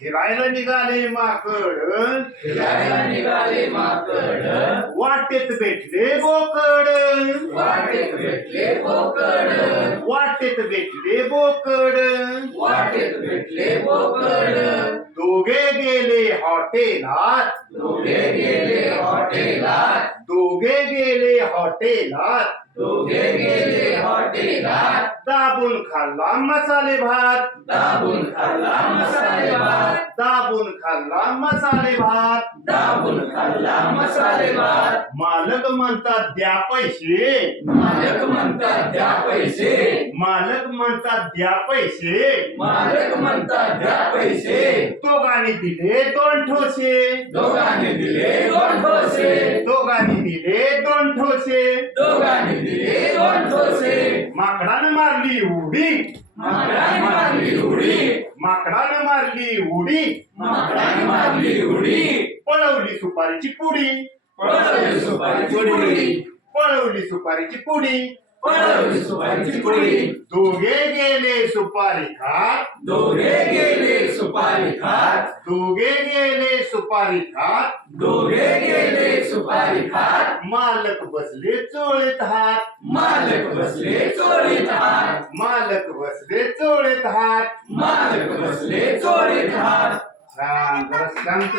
फिरायला निघाले माकड, फिरायला निघाले माकड, वाटेत भेटले बोकड, वाटेत भेटले बोकड, वाटेत भेटले बोकड, वाटेत भेटले बोकड. दोघे गेले हॉटेलात, दोघे गेले हॉटेलात, दोघे गेले हॉटेलात, दोघे गेले हॉटेलात. दाबून खाल्ला मसाले भात, दाबून खाल्ला मसाले भात, दाबून खाल्ला मसाले भात. दाबून खाल्ला मसाले भात. मालक म्हणतात द्या पैसे, मालक म्हणतात द्या पैसे, मालक म्हणतात द्या पैसे. मालक म्हणतात द्या पैसे. दोघांनी दिले 2 ठोसे, दोघांनी दिले 2 ठोसे, दोघांनी दिले 2 ठोसे. दोघांनी दिले 2 ठोसे. माकडानं मारली उडी, माकडाने मारली उडी, माकडानं मारली उडी, माकडाने मारली उडी. पळवली सुपारीची पुडी, पळवली सुपारीची पुडी, पळवली सुपारीची पुडी. पळवली सुपारीची पुडी. दोघे गेले सुपारी खात, दोघे गेले सुपारी खात, दोघे गेले सुपारी खात. दोघे गेले सुपारी खात. मालक बसले चोळीत हात, मालक बसले चोरीत हात, मालक बसले चोळीत हात. मालक बसले चोरीत हात. जरा शांत